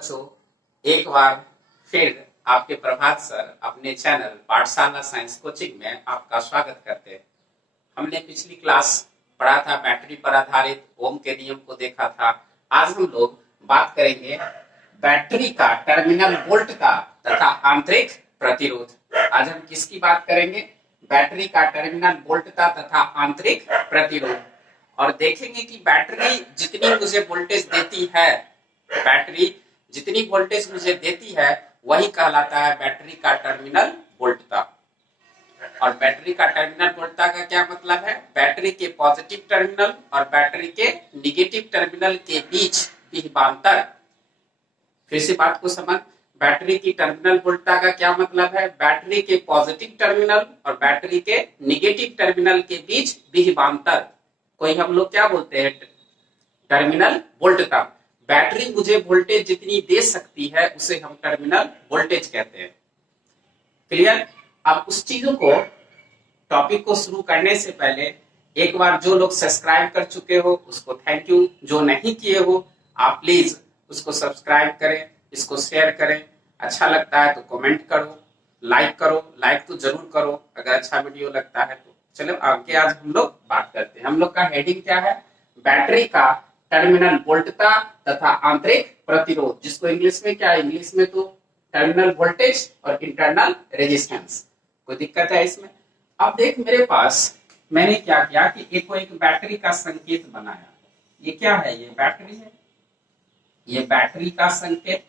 बच्चों, एक बार फिर आपके प्रभात सर अपने चैनल पाठशाला साइंस कोचिंग में आपका स्वागत करते हैं। हमने पिछली क्लास पढ़ा था, बैटरी पर आधारित ओम के नियम को देखा था। आज हम लोग बात करेंगे बैटरी का टर्मिनल वोल्ट का तथा आंतरिक प्रतिरोध। आज हम किसकी बात करेंगे? बैटरी का टर्मिनल वोल्ट का तथा आंतरिक प्रतिरोध। और देखेंगे कि बैटरी जितनी मुझे वोल्टेज देती है, बैटरी जितनी वोल्टेज मुझे देती है वही कहलाता है बैटरी का टर्मिनल वोल्टता। और बैटरी का टर्मिनल वोल्टता का क्या मतलब है? बैटरी के पॉजिटिव टर्मिनल और बैटरी के निगेटिव टर्मिनल के बीच विभवांतर। फिर से बात को समझ, बैटरी की टर्मिनल वोल्टता का क्या मतलब है? बैटरी के पॉजिटिव टर्मिनल और बैटरी के निगेटिव टर्मिनल के बीच विभवांतर कोई हम लोग क्या बोलते हैं? टर्मिनल वोल्टता। बैटरी मुझे वोल्टेज जितनी दे सकती है उसे हम टर्मिनल वोल्टेज कहते हैं। क्लियर? अब उस चीजों को, टॉपिक को शुरू करने से पहले एक बार जो लोग सब्सक्राइब कर चुके हो उसको थैंक यू, जो नहीं किए हो आप प्लीज उसको सब्सक्राइब करें, इसको शेयर करें। अच्छा लगता है तो कमेंट करो, लाइक करो, लाइक तो जरूर करो अगर अच्छा वीडियो लगता है तो। चलो आगे आज हम लोग बात करते हैं। हम लोग का हेडिंग क्या है? बैटरी का टर्मिनल वोल्टता तथा आंतरिक प्रतिरोध, जिसको इंग्लिश में क्या है? इंग्लिश में तो टर्मिनल वोल्टेज और इंटरनल रेजिस्टेंस। कोई दिक्कत है इसमें? अब देख, मेरे पास मैंने क्या किया कि एक बैटरी का संकेत बनाया। ये क्या है? ये बैटरी है, ये बैटरी का संकेत,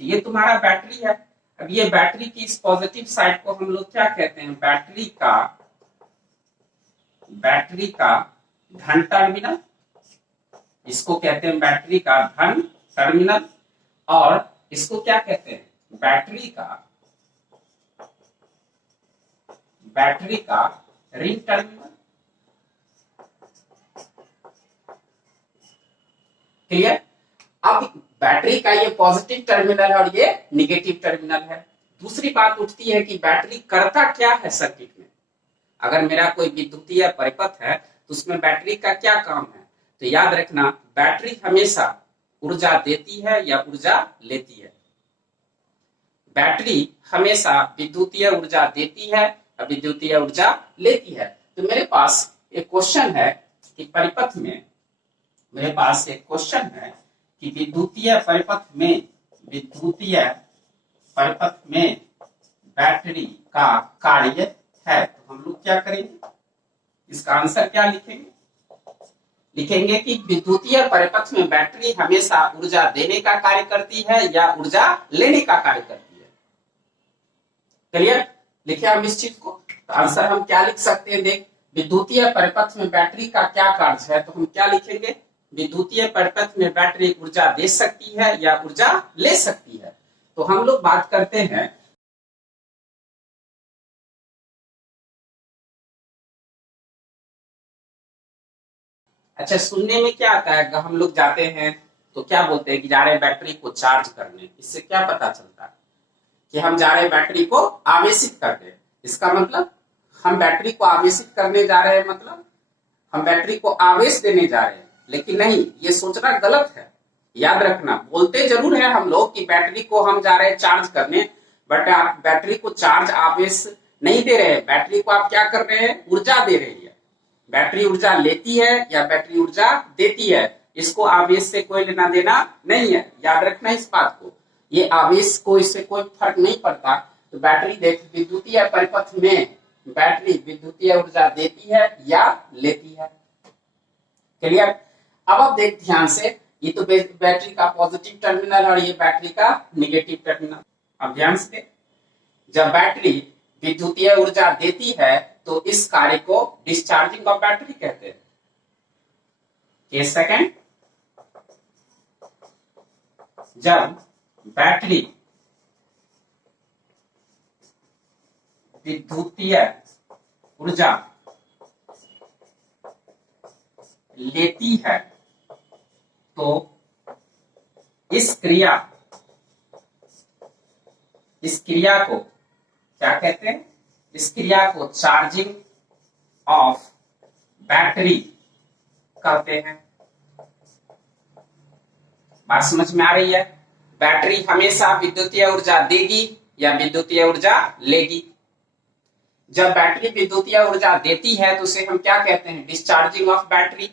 ये तुम्हारा बैटरी है। अब ये बैटरी की इस पॉजिटिव साइड को हम लोग क्या कहते हैं? बैटरी का धन टर्मिनल, इसको कहते हैं बैटरी का धन टर्मिनल। और इसको क्या कहते हैं? बैटरी का ऋण टर्मिनल। क्लियर? अब बैटरी का ये पॉजिटिव टर्मिनल है और ये निगेटिव टर्मिनल है। दूसरी बात उठती है कि बैटरी करता क्या है सर्किट में? अगर मेरा कोई विद्युतीय परिपथ है तो उसमें बैटरी का क्या काम है? तो याद रखना, बैटरी हमेशा ऊर्जा देती है या ऊर्जा लेती है। बैटरी हमेशा विद्युतीय ऊर्जा देती है या विद्युतीय ऊर्जा लेती है। तो मेरे पास एक क्वेश्चन है कि परिपथ में, मेरे पास एक क्वेश्चन है कि विद्युतीय परिपथ में बैटरी का कार्य है। तो हम लोग क्या करेंगे? इसका आंसर क्या लिखेंगे? लिखेंगे कि विद्युतीय परिपथ में बैटरी हमेशा ऊर्जा देने का कार्य करती है या ऊर्जा लेने का कार्य करती है। क्लियर? लिखे हम इस चीज को। तो आंसर हम क्या लिख सकते हैं? देख, विद्युतीय परिपथ में बैटरी का क्या कार्य है, तो हम क्या लिखेंगे? विद्युतीय परिपथ में बैटरी ऊर्जा दे सकती है या ऊर्जा ले सकती है। तो हम लोग बात करते हैं, अच्छा सुनने में क्या आता है? हम लोग जाते हैं तो क्या बोलते हैं कि जा रहे हैं बैटरी को चार्ज करने। इससे क्या पता चलता है? कि हम जा रहे हैं बैटरी को आवेशित करने। इसका मतलब हम बैटरी को आवेशित करने जा रहे हैं, मतलब हम बैटरी को आवेश देने जा रहे हैं। लेकिन नहीं, ये सोचना गलत है। याद रखना, बोलते जरूर है हम लोग कि बैटरी को हम जा रहे हैं चार्ज करने, बट आप बैटरी को चार्ज आवेश नहीं दे रहे हैं। बैटरी को आप क्या कर रहे हैं? ऊर्जा दे रहे हैं। बैटरी ऊर्जा लेती है या बैटरी ऊर्जा देती है, इसको आवेश से कोई लेना देना नहीं है। याद रखना इस बात को। ये आवेश को, इससे कोई फर्क नहीं पड़ता। तो बैटरी देख, विद्युतीय परिपथ में बैटरी विद्युतीय ऊर्जा देती है या लेती है। क्लियर? अब आप देख ध्यान से, ये तो बैटरी का पॉजिटिव टर्मिनल और ये बैटरी का निगेटिव टर्मिनल। अब ध्यान से देख, जब बैटरी विद्युतीय ऊर्जा देती है तो इस कार्य को डिस्चार्जिंग ऑफ बैटरी कहते हैं। एक सेकेंड, जब बैटरी विद्युतीय ऊर्जा लेती है तो इस क्रिया को क्या कहते हैं? इस क्रिया को चार्जिंग ऑफ बैटरी कहते हैं। बात समझ में आ रही है? बैटरी हमेशा विद्युतीय ऊर्जा देगी या विद्युतीय ऊर्जा लेगी? जब बैटरी विद्युतीय ऊर्जा देती है तो उसे हम क्या कहते हैं? Discharging of battery.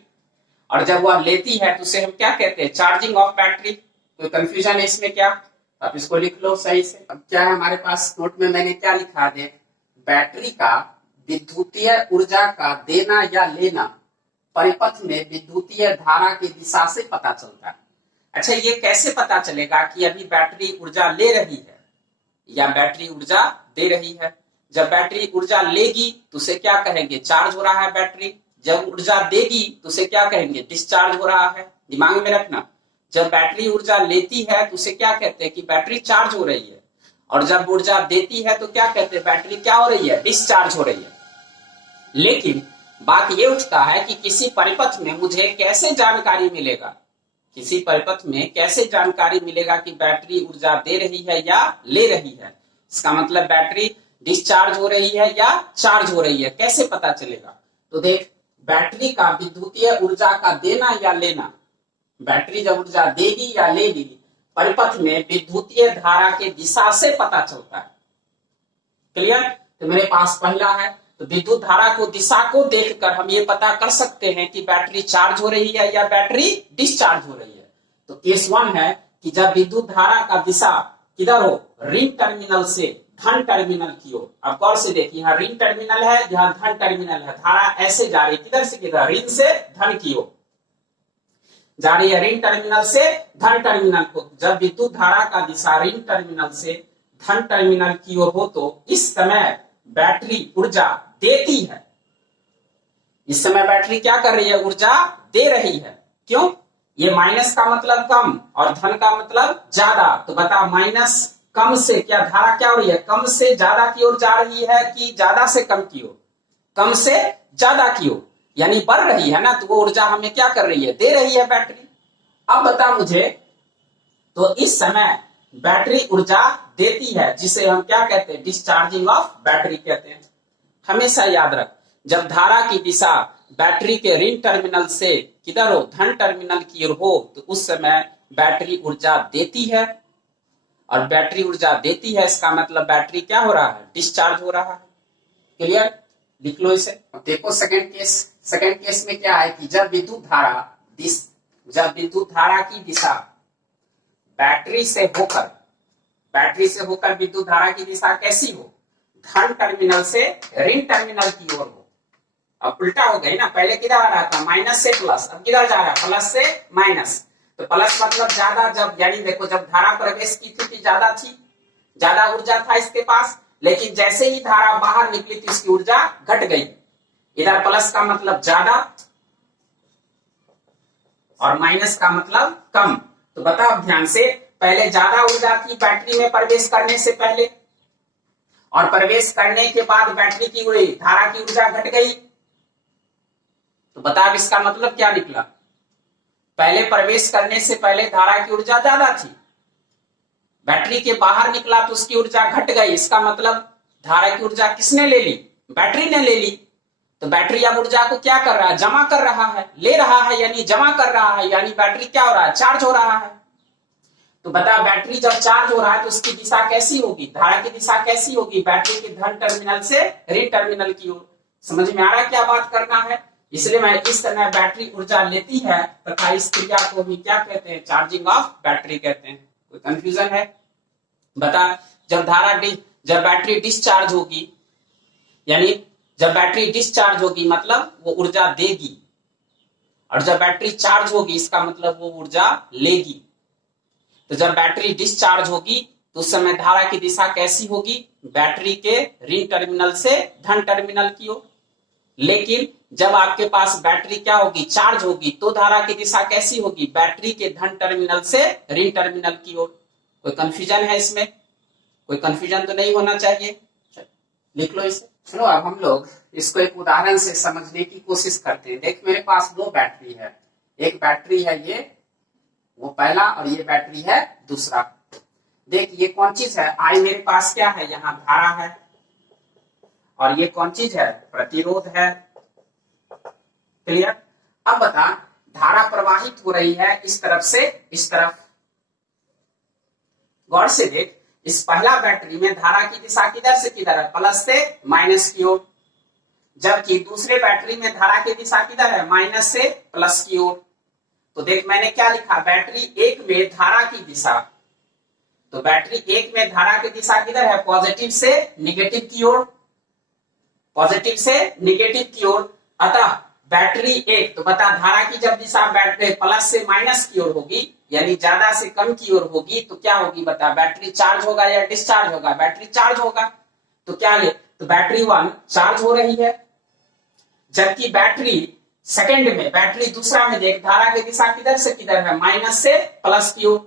और जब वह लेती है तो उसे हम क्या कहते हैं? Charging of battery. कोई कंफ्यूजन है इसमें क्या? आप इसको लिख लो सही से। अब क्या है हमारे पास नोट में, मैंने क्या लिखा दे, बैटरी का विद्युतीय ऊर्जा का देना या लेना परिपथ में विद्युतीय धारा की दिशा से पता चलता है। अच्छा, ये कैसे पता चलेगा कि अभी बैटरी ऊर्जा ले रही है या बैटरी ऊर्जा दे रही है? जब बैटरी ऊर्जा लेगी तो उसे क्या कहेंगे? चार्ज हो रहा है बैटरी। जब ऊर्जा देगी तो उसे क्या कहेंगे? डिस्चार्ज हो रहा है। दिमाग में रखना, जब बैटरी ऊर्जा लेती है तो उसे क्या कहते हैं? कि बैटरी चार्ज हो रही है। और जब ऊर्जा देती है तो क्या कहते हैं? बैटरी क्या हो रही है? डिस्चार्ज हो रही है। लेकिन बात यह उठता है कि किसी परिपथ में मुझे कैसे जानकारी मिलेगा? किसी परिपथ में कैसे जानकारी मिलेगा कि बैटरी ऊर्जा दे रही है या ले रही है? इसका मतलब बैटरी डिस्चार्ज हो रही है या चार्ज हो रही है, कैसे पता चलेगा? तो देख, बैटरी का विद्युतीय ऊर्जा का देना या लेना, बैटरी जब ऊर्जा देगी या लेगी, परिपथ में विद्युतीय धारा के दिशा से पता चलता है। क्लियर? तो मेरे पास पहला है, तो विद्युत धारा को दिशा को देखकर हम ये पता कर सकते हैं कि बैटरी चार्ज हो रही है या बैटरी डिस्चार्ज हो रही है। तो केस 1 है कि जब विद्युत धारा का दिशा किधर हो? ऋण टर्मिनल से धन टर्मिनल की ओर। अब गौर से देखिए, यहाँ ऋण टर्मिनल है, यहाँ धन टर्मिनल है। धारा ऐसे जा रही, किधर से किधर? ऋण से धन की ओर जा रही है, ऋण टर्मिनल से धन टर्मिनल को। जब विद्युत धारा का दिशा ऋण टर्मिनल से धन टर्मिनल की ओर हो तो इस समय बैटरी ऊर्जा देती है। इस समय बैटरी क्या कर रही है? ऊर्जा दे रही है। क्यों? ये माइनस का मतलब कम और धन का मतलब ज्यादा। तो बता, माइनस कम से क्या धारा क्या हो रही है? कम से ज्यादा की ओर जा रही है कि ज्यादा से कम की ओर? कम से ज्यादा की ओर, यानी बढ़ रही है ना। तो वो ऊर्जा हमें क्या कर रही है? दे रही है बैटरी। अब बता मुझे, तो इस समय बैटरी ऊर्जा देती है, जिसे हम क्या कहते हैं? डिस्चार्जिंग ऑफ बैटरी कहते हैं। हमेशा याद रख, जब धारा की दिशा बैटरी के ऋण टर्मिनल से किधर हो? धन टर्मिनल की ओर हो, तो उस समय बैटरी ऊर्जा देती है। और बैटरी ऊर्जा देती है, इसका मतलब बैटरी क्या हो रहा है? डिस्चार्ज हो रहा है। क्लियर? लिख लो इसे। अब देखो सेकंड केस। सेकंड केस में क्या है कि जब विद्युत धारा की दिशा बैटरी से होकर विद्युत धारा की दिशा कैसी हो? धन टर्मिनल से ऋण टर्मिनल की ओर हो। अब उल्टा हो गई ना, पहले किधर आ रहा था? माइनस से प्लस, अब किधर जा रहा है? प्लस से माइनस। तो प्लस मतलब ज्यादा, जब यानी देखो, जब धारा प्रवेश की थी ज्यादा थी, ज्यादा ऊर्जा था इसके पास, लेकिन जैसे ही धारा बाहर निकली थी इसकी ऊर्जा घट गई। इधर प्लस का मतलब ज्यादा और माइनस का मतलब कम। तो बताओ ध्यान से, पहले ज्यादा ऊर्जा थी बैटरी में प्रवेश करने से पहले, और प्रवेश करने के बाद बैटरी की धारा की ऊर्जा घट गई। तो बता इसका मतलब क्या निकला? पहले प्रवेश करने से पहले धारा की ऊर्जा ज्यादा थी, बैटरी के बाहर निकला तो उसकी ऊर्जा घट गई। इसका मतलब धारा की ऊर्जा किसने ले ली? बैटरी ने ले ली। तो बैटरी अब ऊर्जा को क्या कर रहा है? जमा कर रहा है। ले रहा है यानी जमा कर रहा है, यानी बैटरी क्या हो रहा है? चार्ज हो रहा है। तो बता, बैटरी जब चार्ज हो रहा है तो उसकी दिशा कैसी होगी? धारा की दिशा कैसी होगी? बैटरी के धन टर्मिनल से ऋण टर्मिनल की ओर। समझ में आ रहा है क्या बात करना है? इसलिए मैं इस तरह बैटरी ऊर्जा लेती है तथा इस क्रिया को भी क्या कहते हैं? चार्जिंग ऑफ बैटरी कहते हैं। कोई कंफ्यूजन है? बता, जब बैटरी डिस्चार्ज होगी, यानी जब बैटरी डिस्चार्ज होगी मतलब वो ऊर्जा देगी, और जब बैटरी चार्ज होगी इसका मतलब वो ऊर्जा लेगी। तो जब बैटरी डिस्चार्ज होगी तो उस समय धारा की दिशा कैसी होगी? बैटरी के ऋण टर्मिनल से धन टर्मिनल की ओर। लेकिन जब आपके पास बैटरी क्या होगी? चार्ज होगी, तो धारा की दिशा कैसी होगी? बैटरी के धन टर्मिनल से ऋण टर्मिनल की ओर। कोई कंफ्यूजन है इसमें? कोई कंफ्यूजन तो नहीं होना चाहिए। लिख लो इसे। चलो अब हम लोग इसको एक उदाहरण से समझने की कोशिश करते हैं। देख, मेरे पास दो बैटरी है, एक बैटरी है ये, वो पहला, और ये बैटरी है दूसरा। देख, ये कौन चीज है? आई मेरे पास क्या है? यहाँ धारा है, और ये कौन चीज है? प्रतिरोध है। क्लियर? अब बता, धारा प्रवाहित हो रही है इस तरफ से इस तरफ, गौर से देख, इस पहला बैटरी में धारा की दिशा किधर से किधर है, प्लस से माइनस की ओर, जबकि दूसरे बैटरी में धारा की दिशा किधर है, माइनस से प्लस की ओर। तो देख मैंने क्या लिखा, बैटरी एक में धारा की दिशा, तो बैटरी एक में धारा की दिशा किधर है, पॉजिटिव से निगेटिव की ओर, पॉजिटिव से निगेटिव की ओर। अतः बैटरी एक, तो बता धारा की जब दिशा बैटरी प्लस से माइनस की ओर होगी, यानी ज्यादा से कम की ओर होगी, तो क्या होगी बता, बैटरी चार्ज होगा या डिस्चार्ज होगा, बैटरी चार्ज होगा। तो क्या है, तो बैटरी 1 चार्ज हो रही है, जबकि बैटरी सेकंड में, बैटरी दूसरा में देख धारा की दिशा किधर से किधर है, माइनस से प्लस की ओर।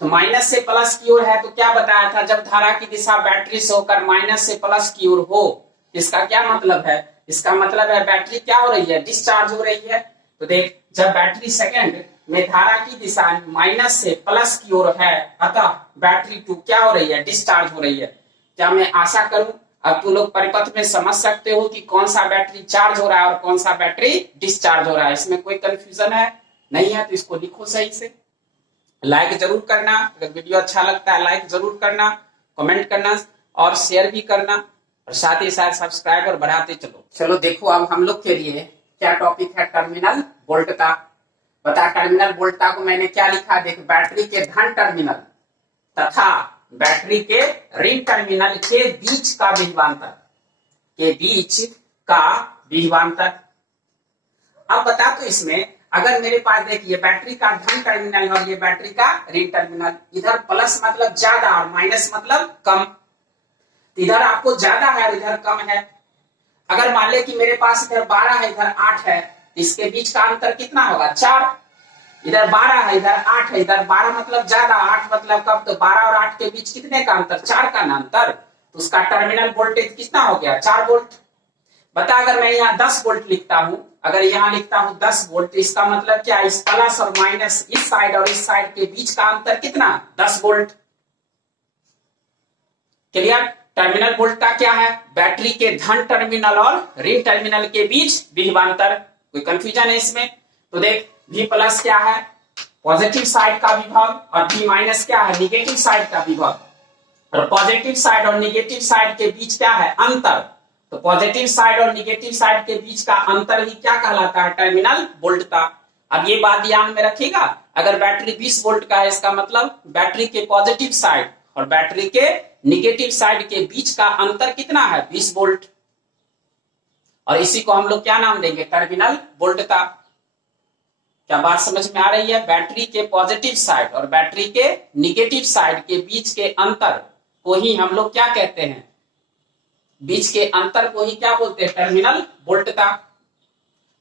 तो माइनस से प्लस की ओर है, तो क्या बताया था, जब धारा की दिशा बैटरी से होकर माइनस से प्लस की ओर हो, इसका क्या मतलब है, इसका मतलब है बैटरी क्या हो रही है, डिस्चार्ज हो रही है। तो देख जब बैटरी सेकंड में धारा की दिशा माइनस से प्लस की ओर है, अतः बैटरी 2 क्या हो रही है, डिस्चार्ज हो रही है। क्या मैं आशा करूं अब तुम लोग परिपथ में समझ सकते हो कि कौन सा बैटरी चार्ज हो रहा है और कौन सा बैटरी डिस्चार्ज हो रहा है, इसमें कोई कंफ्यूजन है नहीं है, तो इसको लिखो सही से। लाइक जरूर करना, अगर वीडियो अच्छा लगता है लाइक जरूर करना, कमेंट करना और शेयर भी करना, और साथ ही साथ सब्सक्राइबर बढ़ाते चलो। चलो देखो अब हम लोग के लिए क्या टॉपिक है, टर्मिनल वोल्टता। बता टर्मिनल वोल्टता को मैंने क्या लिखा, देख बैटरी के धन टर्मिनल तथा बैटरी के ऋण टर्मिनल के बीच का विभवांतर, के बीच का विभवांतर। अब बता, तो इसमें अगर मेरे पास देखिए बैटरी का धन टर्मिनल और ये बैटरी का ऋण टर्मिनल, इधर प्लस मतलब ज्यादा और माइनस मतलब कम, इधर आपको ज्यादा है और इधर कम है। अगर मान ले कि मेरे पास इधर 12 है इधर 8 है, इसके बीच का अंतर कितना होगा, 4। इधर 12 है इधर 8 है, इधर 12 मतलब ज्यादा, 8 मतलब कम, तो 12 और 8 के बीच कितने का अंतर, 4 का अंतर, तो उसका टर्मिनल वोल्टेज कितना हो गया, 4 वोल्ट। बता अगर मैं यहाँ 10 वोल्ट लिखता हूं, अगर यहाँ लिखता हूं 10 वोल्ट, इसका मतलब क्या, इस प्लस और माइनस, इस साइड और इस साइड के बीच का अंतर कितना, 10 वोल्ट। क्लियर। टर्मिनल वोल्टता क्या है, बैटरी के धन टर्मिनल और ऋण टर्मिनल के बीच विभवांतर। कोई कंफ्यूजन है इसमें, तो देख V प्लस क्या है, पॉजिटिव साइड का विभव, और V माइनस क्या है, निगेटिव साइड का विभव, और पॉजिटिव साइड और निगेटिव साइड के बीच क्या है, अंतर। तो पॉजिटिव साइड और निगेटिव साइड के बीच का अंतर ही क्या कहलाता है, टर्मिनल वोल्टता। अब ये बात ध्यान में रखिएगा, अगर बैटरी 20 वोल्ट का है, इसका मतलब बैटरी के पॉजिटिव साइड और बैटरी के निगेटिव साइड के बीच का अंतर कितना है, 20 वोल्ट, और इसी को हम लोग क्या नाम देंगे, टर्मिनल वोल्टता। क्या बात समझ में आ रही है, बैटरी के पॉजिटिव साइड और बैटरी के निगेटिव साइड के बीच के अंतर को ही हम लोग क्या कहते हैं, बीच के अंतर को ही क्या बोलते हैं, टर्मिनल वोल्टता।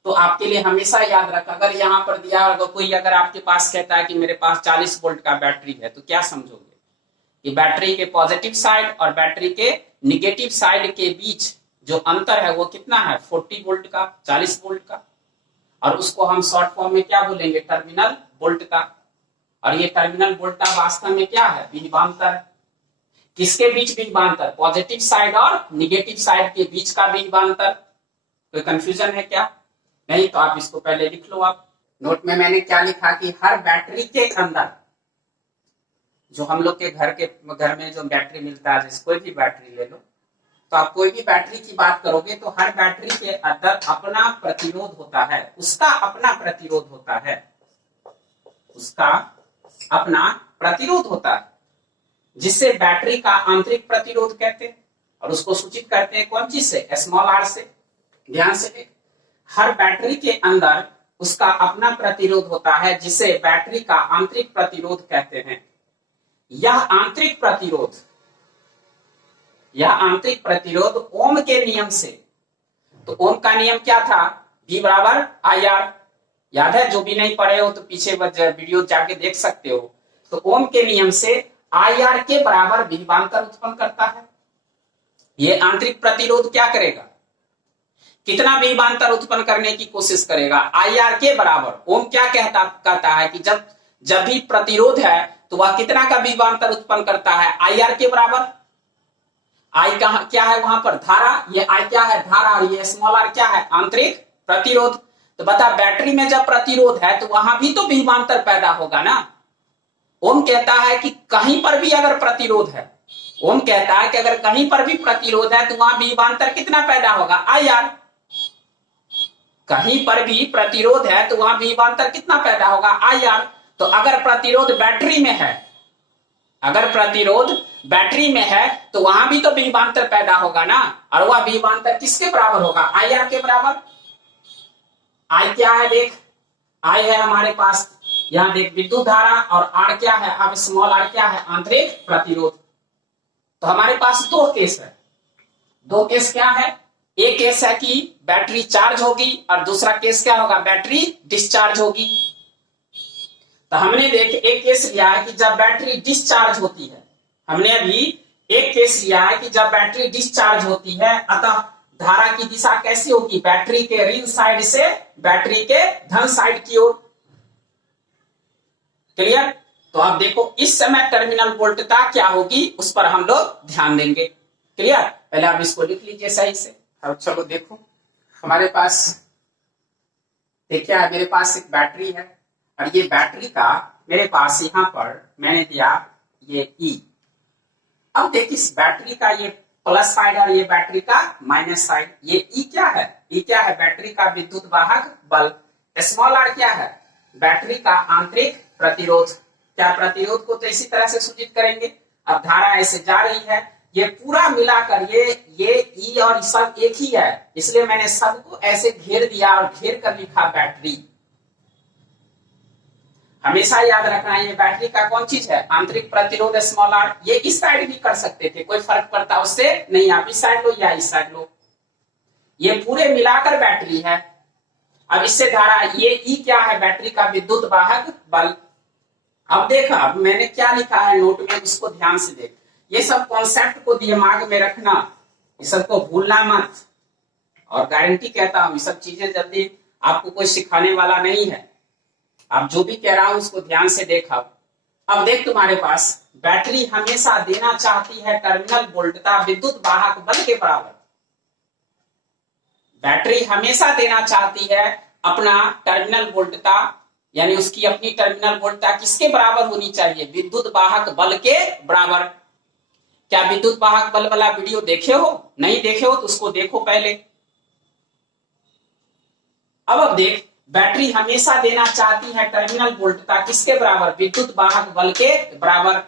तो आपके लिए हमेशा याद रख, अगर यहाँ पर दिया होगा कोई, अगर आपके पास कहता है कि मेरे पास 40 वोल्ट का बैटरी है, तो क्या समझोगे कि बैटरी के पॉजिटिव साइड और बैटरी के निगेटिव साइड के बीच जो अंतर है वो कितना है, 40 वोल्ट का, 40 वोल्ट का, और उसको हम शॉर्ट फॉर्म में क्या बोलेंगे, टर्मिनल वोल्टता। और ये टर्मिनल वोल्टता वास्तव में क्या है, विभवांतर। किसके बीच विभवांतर, पॉजिटिव साइड और निगेटिव साइड के बीच का विभवांतर। कोई कंफ्यूजन है क्या, नहीं तो आप इसको पहले लिख लो। आप नोट में मैंने क्या लिखा कि हर बैटरी के अंदर, जो हम लोग के घर में जो बैटरी मिलता है, जैसे कोई भी बैटरी ले लो, तो आप कोई भी बैटरी की बात करोगे तो हर बैटरी के अंदर अपना प्रतिरोध होता है, उसका अपना प्रतिरोध होता है, उसका अपना प्रतिरोध होता है, जिससे बैटरी का आंतरिक प्रतिरोध कहते हैं, और उसको सूचित करते हैं कौन चीज से, स्मॉल आर से। ध्यान से देख, हर बैटरी के अंदर उसका अपना प्रतिरोध होता है, जिसे बैटरी का आंतरिक प्रतिरोध कहते हैं। यह आंतरिक प्रतिरोध ओम के नियम से, तो ओम का नियम क्या था, V बराबर IR, याद है, जो भी नहीं पढ़े हो तो पीछे वीडियो जाके देख सकते हो। तो ओम के नियम से IR के बराबर विभवांतर उत्पन्न करता है। ये आंतरिक प्रतिरोध क्या करेगा, कितना विभवांतर उत्पन्न करने की कोशिश करेगा, IR के बराबर। ओम क्या कहता है कि जब भी प्रतिरोध है तो वह कितना का विभवांतर उत्पन्न करता है, IR के बराबर। I क्या है वहां पर, धारा, ये I क्या है, धारा, और ये स्मॉल r क्या है, आंतरिक प्रतिरोध। तो बता बैटरी में जब प्रतिरोध है तो वहां भी तो विभवांतर पैदा होगा ना, ओम कहता है कि कहीं पर भी अगर प्रतिरोध है, ओम कहता है कि अगर कहीं पर भी प्रतिरोध है तो वहां विभवांतर कितना पैदा होगा, आई आर। कहीं पर भी प्रतिरोध है तो वहां विभवांतर कितना पैदा होगा, आई आर। तो अगर प्रतिरोध बैटरी में है, अगर प्रतिरोध बैटरी में है तो वहां भी तो विभवांतर पैदा होगा ना, और वह विभवांतर किसके बराबर होगा, आई आर के बराबर। आई क्या है देख, आई है हमारे पास, यहां देख विद्युत धारा, और आर क्या है, अब स्मॉल आर क्या है, आंतरिक प्रतिरोध। तो हमारे पास दो केस है, दो केस क्या है, एक केस है कि बैटरी चार्ज होगी और दूसरा केस क्या होगा, बैटरी डिस्चार्ज होगी। तो हमने देख एक केस लिया है कि जब बैटरी डिस्चार्ज होती है, हमने अभी एक केस लिया है कि जब बैटरी डिस्चार्ज होती है, अतः धारा की दिशा कैसी होगी, बैटरी के ऋण साइड से बैटरी के धन साइड की ओर। क्लियर। तो आप देखो इस समय टर्मिनल वोल्टता क्या होगी उस पर हम लोग ध्यान देंगे। क्लियर। पहले आप इसको लिख लीजिए सही से। अब चलो देखो हमारे पास देखिए मेरे पास एक बैटरी है, और ये बैटरी का मेरे पास यहां पर मैंने दिया ये ई। अब देख इस बैटरी का ये प्लस साइड और ये बैटरी का माइनस साइड, ये ई क्या है, ई क्या है, बैटरी का विद्युत वाहक बल। स्मॉल आर क्या है, बैटरी का आंतरिक प्रतिरोध। क्या प्रतिरोध को तो इसी तरह से सूचित करेंगे। अब धारा ऐसे जा रही है, ये पूरा मिलाकर ये ई और सब एक ही है, इसलिए मैंने सबको ऐसे घेर दिया और घेर कर लिखा बैटरी। हमेशा याद रखना है ये बैटरी का कौन चीज है, आंतरिक प्रतिरोध स्मॉल आर। ये इस साइड भी कर सकते थे, कोई फर्क पड़ता उससे नहीं, आप इस साइड लो या इस साइड लो, ये पूरे मिलाकर बैटरी है। अब इससे धारा ये ई क्या है, बैटरी का विद्युत वाहक बल। अब देखा, अब मैंने क्या लिखा है नोट में, उसको ध्यान से देख। ये सब कॉन्सेप्ट को दिमाग में रखना, ये सबको भूलना मत, और गारंटी कहता हूं ये सब चीजें जल्दी आपको कोई सिखाने वाला नहीं है। आप जो भी कह रहा हूं उसको ध्यान से देखा। अब देख तुम्हारे पास बैटरी हमेशा देना चाहती है टर्मिनल वोल्टता विद्युत वाहक बल के बराबर। बैटरी हमेशा देना चाहती है अपना टर्मिनल वोल्टता, यानी उसकी अपनी टर्मिनल वोल्टता किसके बराबर होनी चाहिए, विद्युत वाहक बल के बराबर। क्या विद्युत वाहक बल वाला वीडियो देखे हो, नहीं देखे हो तो उसको देखो पहले। अब देख बैटरी हमेशा देना चाहती है टर्मिनल वोल्टता किसके बराबर, विद्युत वाहक बल के बराबर।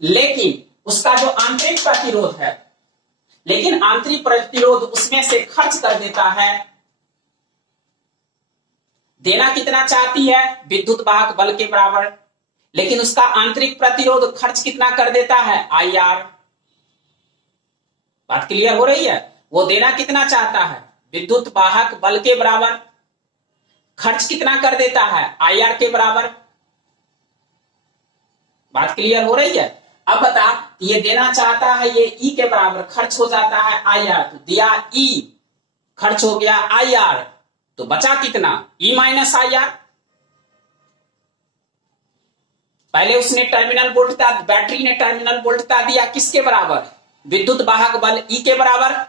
लेकिन उसका जो आंतरिक प्रतिरोध है, लेकिन आंतरिक प्रतिरोध उसमें से खर्च कर देता है। देना कितना चाहती है, विद्युत वाहक बल के बराबर, लेकिन उसका आंतरिक प्रतिरोध खर्च कितना कर देता है, आई आर। बात क्लियर हो रही है। वो देना कितना चाहता है, विद्युत वाहक बल के बराबर, खर्च कितना कर देता है, आई आर के बराबर। बात क्लियर हो रही है। अब बता, ये देना चाहता है ये ई के बराबर, खर्च हो जाता है आई आर, तो दिया ई, खर्च हो गया आई आर, तो बचा कितना, ई माइनस आई आर। पहले उसने टर्मिनल वोल्टता, बैटरी ने टर्मिनल वोल्टता दिया किसके बराबर, विद्युत वाहक बल ई के बराबर,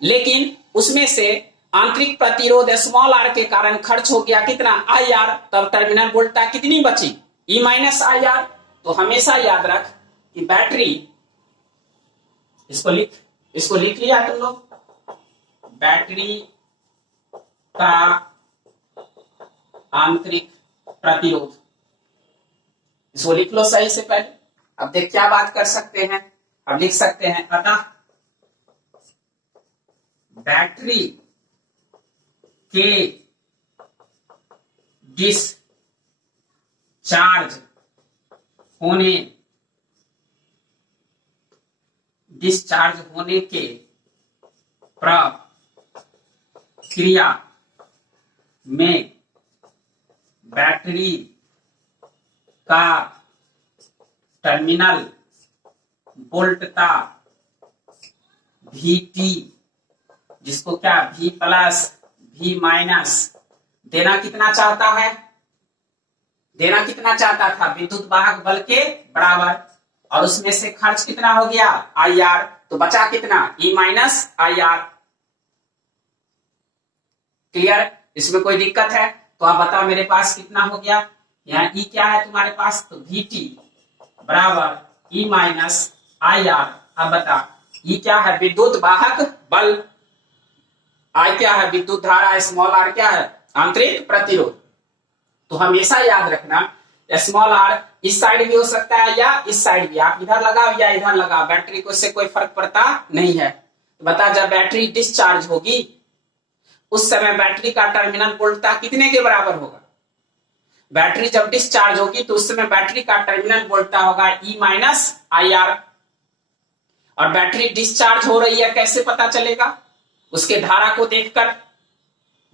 लेकिन उसमें से आंतरिक प्रतिरोध स्मॉल आर के कारण खर्च हो गया कितना, आई आर। तब टर्मिनल वोल्टता कितनी बची, ई माइनस आई आर। तो हमेशा याद रख कि बैटरी, इसको लिख लिया तुम लोग, बैटरी का आंतरिक प्रतिरोध, इसको लिख लो सही से पहले। अब देख क्या बात कर सकते हैं, अब लिख सकते हैं, अतः बैटरी के डिस्चार्ज होने के प्रक्रिया में बैटरी का टर्मिनल वोल्टता Vt, जिसको क्या V प्लस V माइनस देना कितना चाहता है, देना कितना चाहता था, विद्युत वाहक बल के बराबर, और उसमें से खर्च कितना हो गया, आई आर, तो बचा कितना, E minus I R. Clear. इसमें कोई दिक्कत है तो आप बताओ, मेरे पास कितना हो गया, यहाँ ई क्या है तुम्हारे पास, तो VT बराबर E माइनस IR। अब बता ई क्या है, विद्युत वाहक बल, I क्या है, विद्युत धारा, स्मॉल r क्या है, आंतरिक प्रतिरोध। तो हमेशा याद रखना स्मॉल r इस साइड भी हो सकता है या इस साइड भी, आप इधर लगाओ या इधर लगाओ, बैटरी को इससे कोई फर्क पड़ता नहीं है। तो बता, जब बैटरी डिस्चार्ज होगी उस समय बैटरी का टर्मिनल वोल्टता कितने के बराबर होगा। बैटरी जब डिस्चार्ज होगी तो उस समय बैटरी का टर्मिनल वोल्टता होगा E माइनस IR। और बैटरी डिस्चार्ज हो रही है कैसे पता चलेगा, उसके धारा को देखकर।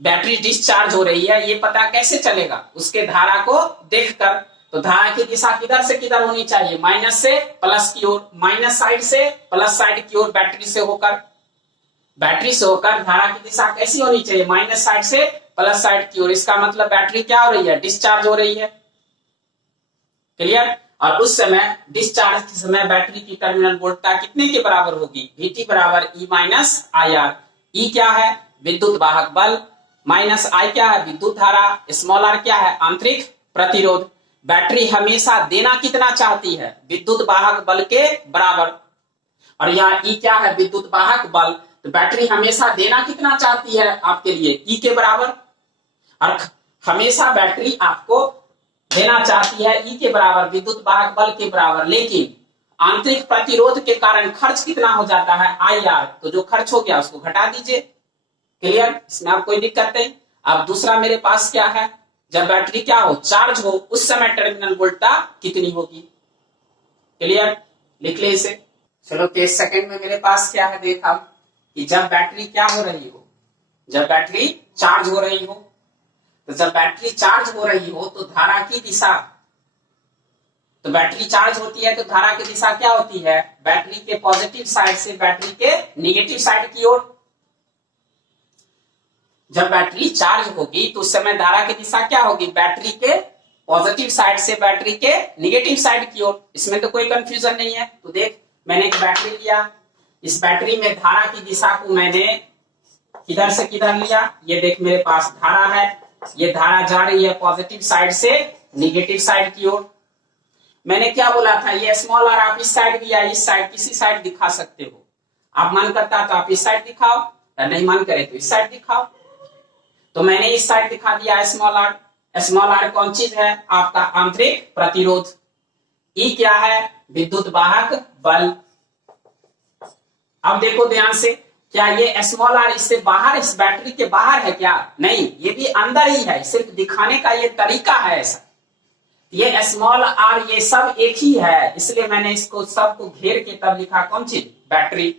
बैटरी डिस्चार्ज हो रही है ये पता कैसे चलेगा, उसके धारा को देखकर। तो धारा की दिशा किधर से किधर होनी चाहिए, माइनस से प्लस की ओर, माइनस साइड से प्लस साइड की ओर बैटरी से होकर। बैटरी से होकर धारा की दिशा कैसी होनी चाहिए, माइनस साइड से प्लस साइड की ओर। इसका मतलब बैटरी क्या हो रही है, डिस्चार्ज हो रही है। क्लियर। और उस समय डिस्चार्ज के समय बैटरी की टर्मिनल वोल्टता कितने के बराबर होगी, VT बराबर E माइनस IR। E क्या है, विद्युत वाहक बल, माइनस I क्या है, विद्युत धारा, स्मॉल r क्या है, आंतरिक प्रतिरोध। बैटरी हमेशा देना कितना चाहती है, विद्युत वाहक बल के बराबर। और यहाँ E क्या है, विद्युत वाहक बल, तो बैटरी हमेशा देना कितना चाहती है आपके लिए, E के बराबर। और हमेशा बैटरी आपको देना चाहती है E के बराबर, विद्युत वाहक बल के बराबर। लेकिन आंतरिक प्रतिरोध के कारण खर्च कितना हो जाता है, IR। तो जो खर्च हो गया उसको घटा दीजिए। क्लियर, इसमें आप कोई दिक्कत नहीं। अब दूसरा मेरे पास क्या है, जब बैटरी क्या हो, चार्ज हो, उस समय टर्मिनल वोल्टता कितनी होगी। क्लियर, लिख ले इसे। चलो केस सेकंड में मेरे पास क्या है, देखा कि जब बैटरी क्या हो रही हो, जब बैटरी चार्ज हो रही हो, तो जब बैटरी चार्ज हो रही हो तो धारा की दिशा, तो बैटरी चार्ज होती है तो धारा की दिशा क्या होती है, बैटरी के पॉजिटिव साइड से बैटरी के निगेटिव साइड की ओर। जब बैटरी चार्ज होगी तो उस समय धारा की दिशा क्या होगी, बैटरी के पॉजिटिव साइड से बैटरी के निगेटिव साइड की ओर। इसमें तो कोई कंफ्यूजन नहीं है। तो देख, मैंने एक बैटरी लिया, इस बैटरी में धारा की दिशा को मैंने किधर से किधर लिया, ये देख मेरे पास धारा है, ये धारा जा रही है पॉजिटिव साइड से निगेटिव साइड की ओर। मैंने क्या बोला था, ये स्मॉल r आप इस साइड या इस साइड, किसी साइड दिखा सकते हो। आप मन करता तो आप इस साइड दिखाओ, नहीं मन करे तो इस साइड दिखाओ। तो मैंने इस साइड दिखा दिया स्मॉल r। स्मॉल r कौन चीज है, आपका आंतरिक प्रतिरोध। E क्या है, विद्युत वाहक बल। अब देखो ध्यान से, क्या ये स्मॉल r इससे बाहर, इस बैटरी के बाहर है क्या, नहीं, ये भी अंदर ही है, सिर्फ दिखाने का ये तरीका है ऐसा। ये स्मॉल r ये सब एक ही है, इसलिए मैंने इसको सबको घेर के तब लिखा कौन चीज, बैटरी।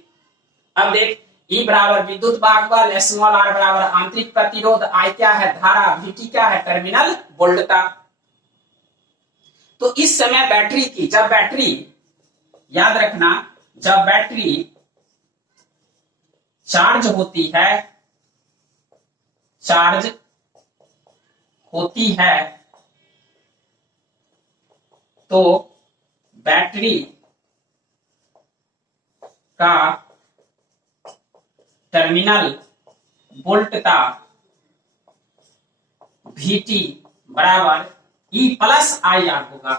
अब देख, E बराबर विद्युत वाहक बल, स्मॉल r बराबर आंतरिक प्रतिरोध, I क्या है, धारा, VT क्या है, टर्मिनल वोल्टता। तो इस समय बैटरी की, जब बैटरी, याद रखना, जब बैटरी चार्ज होती है, चार्ज होती है तो बैटरी का टर्मिनल वोल्टता VT बराबर E प्लस IR होगा।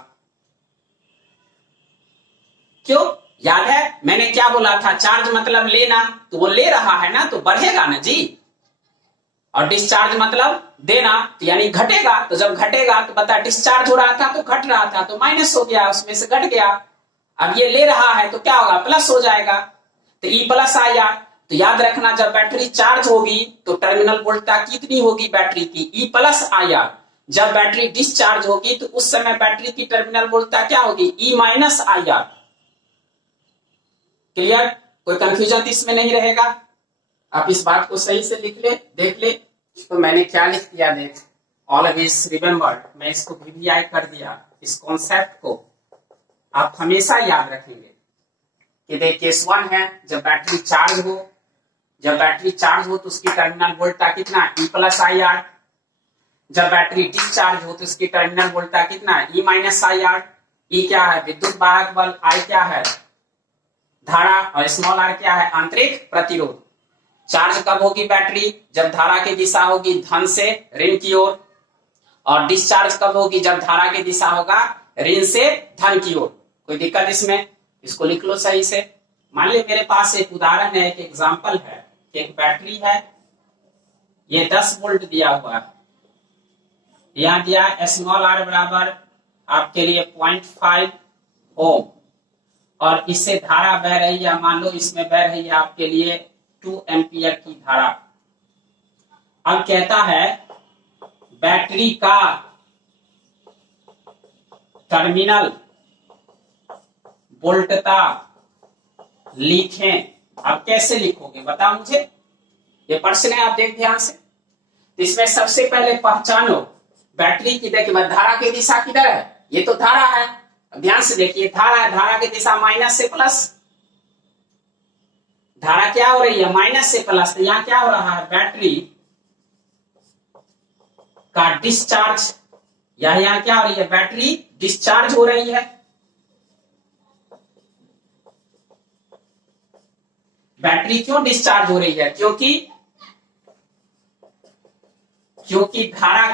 क्यों, याद है मैंने क्या बोला था, चार्ज मतलब लेना, तो वो ले रहा है ना, तो बढ़ेगा ना जी। और डिस्चार्ज मतलब देना, तो यानी घटेगा। तो जब घटेगा तो बता, डिस्चार्ज हो रहा था तो घट रहा था, तो माइनस हो गया, उसमें से घट गया। अब ये ले रहा है तो क्या होगा, प्लस हो जाएगा, तो E प्लस IR। तो याद रखना, जब बैटरी चार्ज होगी तो टर्मिनल वोल्टता कितनी होगी बैटरी की, E प्लस IR। जब बैटरी डिस्चार्ज होगी तो उस समय बैटरी की टर्मिनल वोल्टता क्या होगी, E माइनस IR। क्लियर, कोई कंफ्यूजन इसमें नहीं रहेगा। आप इस बात को सही से लिख ले, देख ले। तो मैंने क्या लिख दिया, देख, ऑलवेज रिमेंबर, मैं इसको VVI कर दिया। इस कॉन्सेप्ट को आप हमेशा याद रखेंगे कि देख, केस 1 है, जब बैटरी चार्ज हो, जब बैटरी चार्ज हो तो उसकी टर्मिनल वोल्टता कितना, E प्लस IR। जब बैटरी डिस्चार्ज हो तो उसकी टर्मिनल वोल्टता कितना, E माइनस IR। E क्या है, विद्युत वाहक बल, I क्या है, धारा, और स्मॉल r क्या है, आंतरिक प्रतिरोध। चार्ज कब होगी बैटरी, जब धारा की दिशा होगी धन से ऋण की ओर। और डिस्चार्ज कब होगी? जब धारा की दिशा होगा ऋण से धन की ओर। कोई दिक्कत इसमें? इसको लिख लो सही से। मान ली मेरे पास एक उदाहरण है, एक एग्जांपल है, एक बैटरी है, ये 10 वोल्ट दिया हुआ है, यहां दिया स्मॉल आर बराबर आपके लिए 0.5 ओम, और इससे धारा बह रही है, मान लो इसमें बह रही है आपके लिए 2 एम्पियर की धारा। अब कहता है बैटरी का टर्मिनल वोल्टता लिखें। अब कैसे लिखोगे बताओ मुझे, ये प्रश्न है, आप देख ध्यान से। इसमें सबसे पहले पहचानो बैटरी की, देखिए धारा की दिशा किधर है, ये तो धारा है, ध्यान से देखिए धारा है, धारा की दिशा माइनस से प्लस, धारा क्या हो रही है माइनस से प्लस, तो यहां क्या हो रहा है बैटरी का डिस्चार्ज, यहां क्या हो रही है बैटरी डिस्चार्ज हो रही है। बैटरी क्यों डिस्चार्ज हो रही है? क्योंकि धारा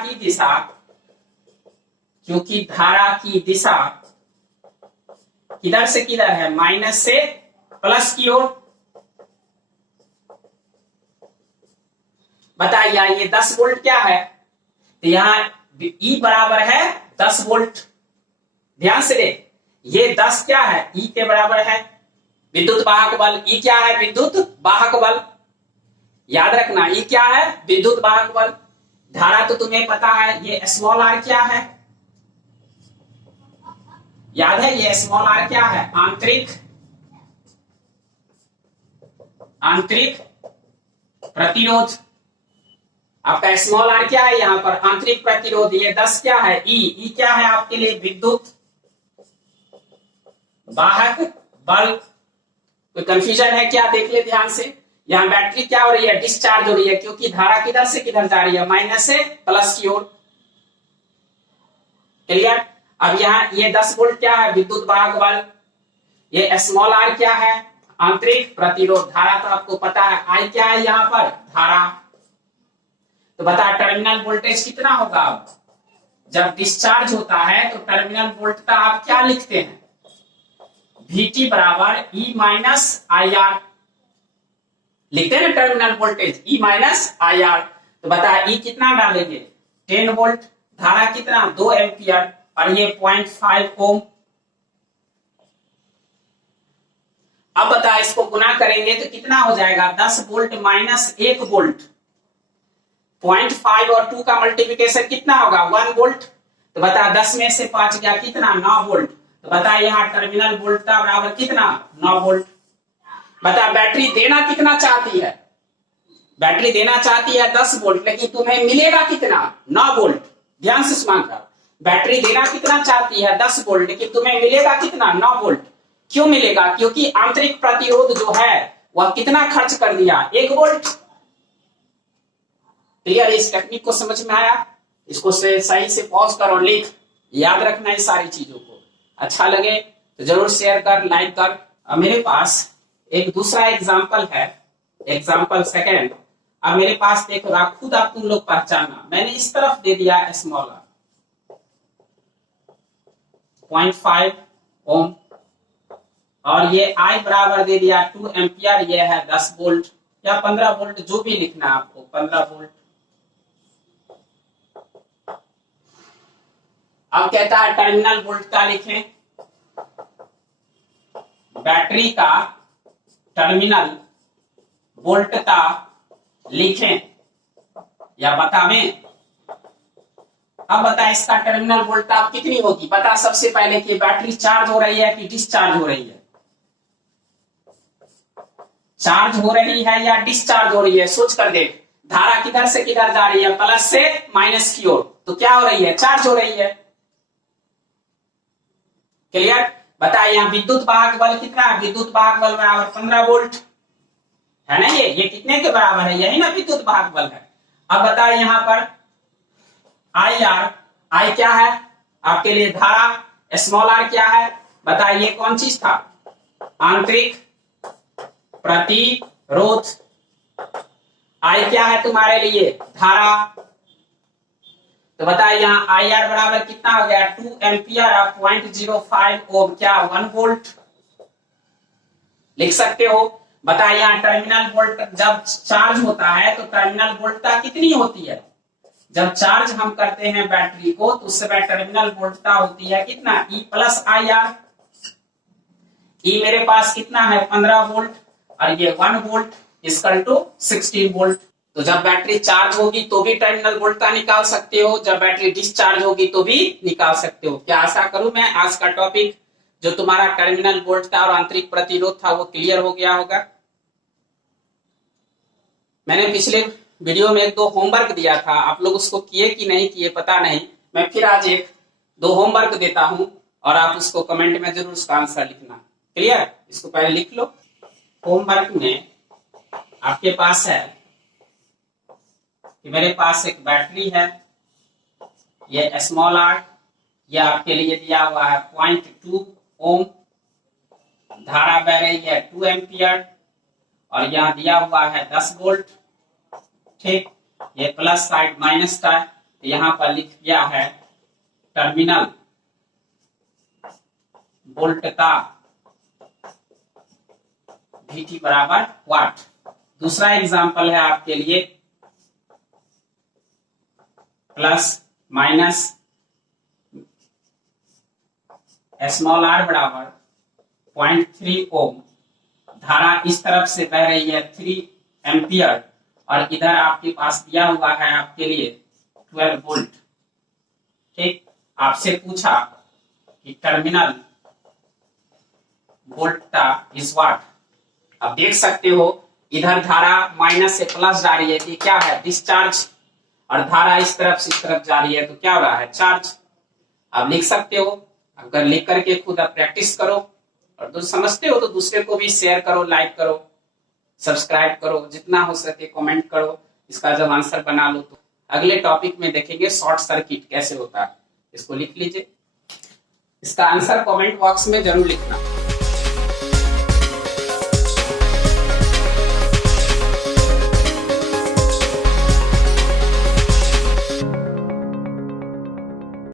की दिशा किधर से किधर है, माइनस से प्लस की ओर। बताइए ये 10 वोल्ट क्या है, तो यहां E बराबर है 10 वोल्ट। ध्यान से देख, ये 10 क्या है, E के बराबर है, विद्युत वाहक बल। E क्या है? विद्युत वाहक बल। याद रखना E क्या है? विद्युत वाहक बल। धारा तो तुम्हें पता है, ये स्मॉल r क्या है, याद है ये स्मॉल r क्या है? आंतरिक प्रतिरोध। आपका स्मॉल r क्या है यहां पर? आंतरिक प्रतिरोध। ये 10 क्या है? E क्या है आपके लिए? विद्युत वाहक बल। कोई कंफ्यूजन है क्या? देख ले ध्यान से। यहां बैटरी क्या हो रही है? डिस्चार्ज हो रही है, क्योंकि धारा किधर से किधर जा रही है, माइनस से प्लस की ओर। क्लियर? अब यहाँ ये 10 वोल्ट क्या है? विद्युत वाहक बल। ये स्मॉल r क्या है? आंतरिक प्रतिरोध। धारा तो आपको पता है, I क्या है यहाँ पर? धारा। तो बता टर्मिनल वोल्टेज कितना होगा? जब डिस्चार्ज होता है तो टर्मिनल वोल्टता आप क्या लिखते हैं? VT बराबर E माइनस IR लिखते हैं ना, terminal voltage E minus IR। तो बता E कितना डालेंगे? 10 वोल्ट। धारा कितना? 2 एम्पियर, और ये 0.5 ओम। अब बता इसको गुना करेंगे तो कितना हो जाएगा? 10 वोल्ट माइनस 1 वोल्ट, 0.5 और 2 का मल्टीप्लिकेशन कितना होगा? 1 वोल्ट। तो बता 10 में से 5 गया कितना? 9 वोल्ट। तो बता यहाँ टर्मिनल वोल्टता बराबर कितना? 9 वोल्ट। बता बैटरी देना कितना चाहती है? बैटरी देना चाहती है 10 वोल्ट, लेकिन तुम्हें मिलेगा कितना? 9 वोल्ट। ध्यान से सुनना, बैटरी देना कितना चाहती है? 10 वोल्ट, लेकिन तुम्हें मिलेगा कितना? 9 वोल्ट। क्यों मिलेगा? क्योंकि आंतरिक प्रतिरोध जो है वह कितना खर्च कर दिया? 1 वोल्ट। क्लियर? इस टेक्निक को समझ में आया? इसको सही से पॉज करो, लिख, याद रखना इस सारी चीजों को। अच्छा लगे तो जरूर शेयर कर, लाइक कर। मेरे पास एक दूसरा एग्जाम्पल है, एग्जाम्पल सेकेंड। अब मेरे पास देखो, खुद आप तुम लोग पहचानना, मैंने इस तरफ दे दिया स्मॉल r 0.5 ओम, और ये I बराबर दे दिया 2 एम्पियर, ये है 10 वोल्ट या 15 वोल्ट, जो भी लिखना है आपको, 15 वोल्ट। अब कहता है टर्मिनल वोल्टता लिखें। बैटरी का टर्मिनल वोल्टता लिखें या बतावें। अब बता इसका टर्मिनल वोल्टता कितनी होगी? बता सबसे पहले कि बैटरी चार्ज हो रही है कि डिस्चार्ज हो रही है? चार्ज हो रही है या डिस्चार्ज हो रही है? सोच कर देख, धारा किधर से किधर जा रही है? प्लस से माइनस की ओर। तो क्या हो रही है? चार्ज हो रही है। क्लियर? बताइए यहाँ विद्युत वाहक बल कितना है? विद्युत वाहक बल बराबर 15 वोल्ट है ना। ये कितने के बराबर है? यही ना विद्युत वाहक बल है। अब बताइए यहाँ पर IR, I क्या है आपके लिए? धारा। स्मॉल r क्या है? बताइए कौन चीज था? आंतरिक प्रतिरोध। I क्या है तुम्हारे लिए? धारा। तो बताइए यहाँ आई आर बराबर कितना हो गया 2 एम्पियर और 0.05 ओम, क्या 1 वोल्ट लिख सकते हो। बताइए यहाँ टर्मिनल वोल्ट जब चार्ज होता है तो टर्मिनल वोल्टता कितनी होती है, जब चार्ज हम करते हैं बैटरी को तो उस समय टर्मिनल वोल्टता होती है कितना E प्लस आई आर। ई मेरे पास कितना है 15 वोल्ट और ये 1 वोल्ट इक्वल टू 16 वोल्ट। तो जब बैटरी चार्ज होगी तो भी टर्मिनल वोल्टता निकाल सकते हो, जब बैटरी डिस्चार्ज होगी तो भी निकाल सकते हो। क्या आशा करूं मैं आज का टॉपिक जो तुम्हारा टर्मिनल वोल्टता और आंतरिक प्रतिरोध था वो क्लियर हो गया होगा। मैंने पिछले वीडियो में 1-2 होमवर्क दिया था, आप लोग उसको किए कि नहीं किए पता नहीं, मैं फिर आज 1-2 होमवर्क देता हूं और आप उसको कमेंट में जरूर उसका आंसर लिखना। क्लियर, इसको पहले लिख लो। होमवर्क में आपके पास है कि मेरे पास एक बैटरी है, ये स्मॉल आर, ये आपके लिए दिया हुआ है 0.2 ओम, धारा बह रही है 2 एम्पियर और यहाँ दिया हुआ है 10 वोल्ट। ठीक, ये प्लस साइड माइनस का, तो यहाँ पर लिख दिया है टर्मिनल वोल्टता VT बराबर वाट। दूसरा एग्जांपल है आपके लिए प्लस माइनस स्मॉल आर बराबर 0.3 ओम, धारा इस तरफ से बह रही है 3 एम्पियर और इधर आपके पास दिया हुआ है आपके लिए 12 वोल्ट। ठीक, आपसे पूछा कि टर्मिनल वोल्टता इज वाट। अब देख सकते हो इधर धारा माइनस से प्लस जा रही है, कि क्या है डिस्चार्ज, और धारा इस तरफ से इस तरफ जा रही है तो क्या हो रहा है चार्ज। अब लिख सकते हो, अगर लिख करके खुद आप प्रैक्टिस करो और तो समझते हो तो दूसरे को भी शेयर करो, लाइक करो, सब्सक्राइब करो, जितना हो सके कमेंट करो। इसका जब आंसर बना लो तो अगले टॉपिक में देखेंगे शॉर्ट सर्किट कैसे होता है, इसको लिख लीजिए। इसका आंसर कमेंट बॉक्स में जरूर लिखना।